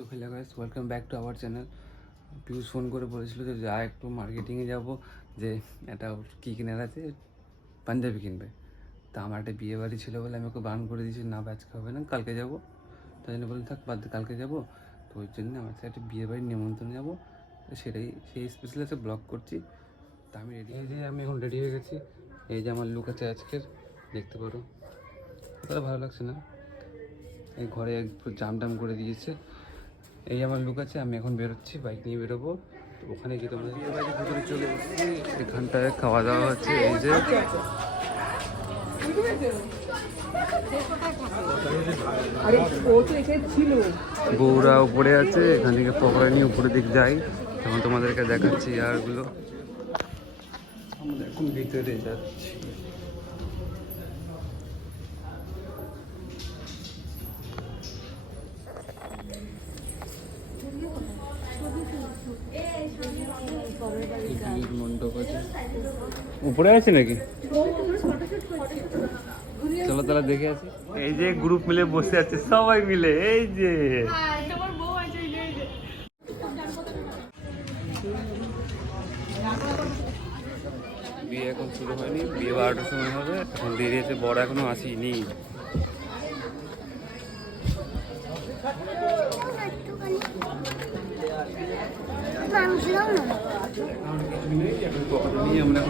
তো hello guys, welcome back to our channel. Piyush phone করে বলেছিল যে যা একটু মার্কেটিংয়ে যাব, যে একটা কী কেনার আছে, পাঞ্জাবি কিনবে। তা আমার একটা বিয়ে বাড়ি ছিল বলে আমি ওকে বারণ করে দিয়েছি, না আজকে হবে না, কালকে যাব। তাই জন্য বললাম থাক বাদ দে, কালকে যাব। তো ওই জন্য আমার একটা বিয়ে বাড়ির নিমন্ত্রণ যাবো, সেই স্পেশাল একটা ব্লগ করছি। তা আমি রেডি হয়ে যাই, আমি এখন রেডি হয়ে গেছি। এই যে আমার লুক আছে আজকের, দেখতে পারো। অতটা ভালো লাগছে না, এই ঘরে একটু জাম টাম করে দিয়েছে। এই আমার লুক আছে, আমি এখন বেরোচ্ছি, বাইক নিয়ে বেরোবো। তো ওখানে গিয়ে তোমাদের বিয়ে বাড়ির ভিতরে চলে এসেছি। এখানটায় খাওয়া দাওয়া হচ্ছে, এই যে বউরা উপরে আছে, এখান থেকে পকড়া নিয়ে উপরে দিক যাই, তখন তোমাদেরকে দেখাচ্ছি ইয়ারগুলো। আমরা এখন ভিতরে যাচ্ছি। মণ্ডপ আছে, উপরে আছে নাকি? চলো তাহলে দেখে আসি। এই যে গ্রুপ মিলে বসে আছে সবাই মিলে, এই যে বিয়ে এখন শুরু হয়নি, বিয়ে 12টার সময় হবে, এখন দেরি আছে, বড় এখনো আসেনি। আমরা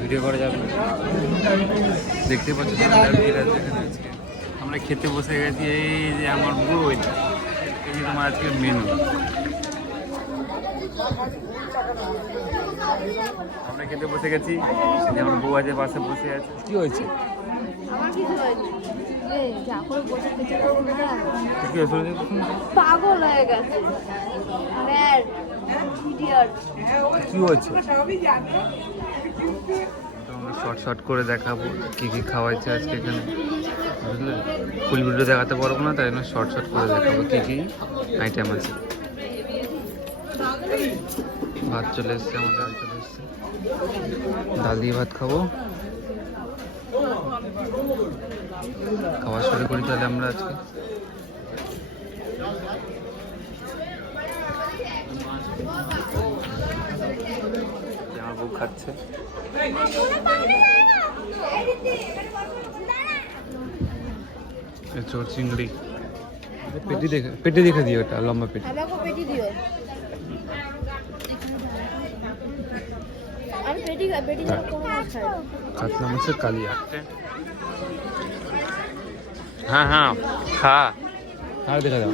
ভিডিও করা যাবে না, দেখতে পাচ্ছ আমরা খেতে বসে গেছি। এই যে আমার বই, এই যে তোমার আজকে মেনু। আমরা খেতে বসে গেছি, আমার বউ আছে পাশে বসে আছে। কি হয়েছে? পাগল হয়ে গেছে। কি হয়েছে? শর্ট শর্ট করে দেখাবো কি কি খাওয়াইছে আজকে এখানে, বুঝলে? ফুল ভিডিও দেখাতে পারবো না, তাই জন্য শর্ট শর্ট করে দেখাবো কি কি আইটেম আছে। ভাত চলে এসছে, আমাদের ডাল চলে এসছে, ডাল দিয়ে ভাত খাবো। খাওয়া শুরু করি তাহলে আমরা আজকে। আমার বউ খাচ্ছে। চোর চিংড়ি, পেটে দেখে দিও, ওটা লম্বা পেটি। কাতলা মাছের কালিয়া। হ্যাঁ হ্যাঁ, খা আর দেখা দাও।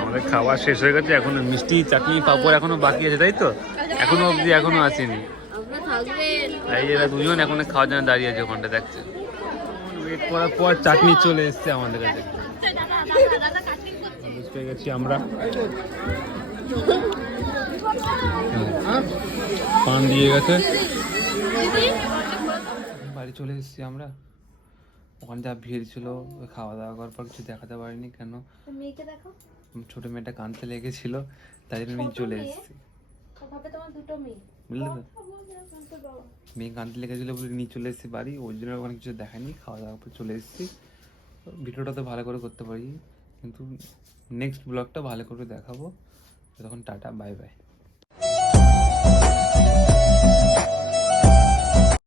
আমাদের খাওয়া শেষ হয়ে গেছে, এখনো মিষ্টি চাটনি পাঁপড় এখনো বাকি আছে, তাই তো? এখনো অবধি এখনো আসেনি। এই যে দুজন এখন খাওয়ার জন্য দাঁড়িয়ে আছে ওখানটা, দেখছে। ওয়েট করার পর চাটনি চলে এসছে আমাদের কাছে, পেয়ে গেছি আমরা। পান দিয়ে গেছে, বাড়ি চলে এসেছি আমরা। ওখানে যা ভিড় ছিল, খাওয়া দাওয়া করার পর কিছু দেখাতে পারিনি, কেন ছোট মেয়েটা কাঁদতে লেগেছিল, তাই জন্য নিয়ে চলে এসেছি, বুঝলে তো? মেয়ে কাঁদতে লেগেছিল বলে নিয়ে চলে এসেছি বাড়ি, ওই জন্য ওখানে কিছু দেখায়নি, খাওয়া দাওয়ার পর চলে এসেছি। ভিডিওটা তো ভালো করে করতে পারি, কিন্তু নেক্সট ব্লগটা ভালো করে দেখাবো। তখন টাটা, বাই বাই।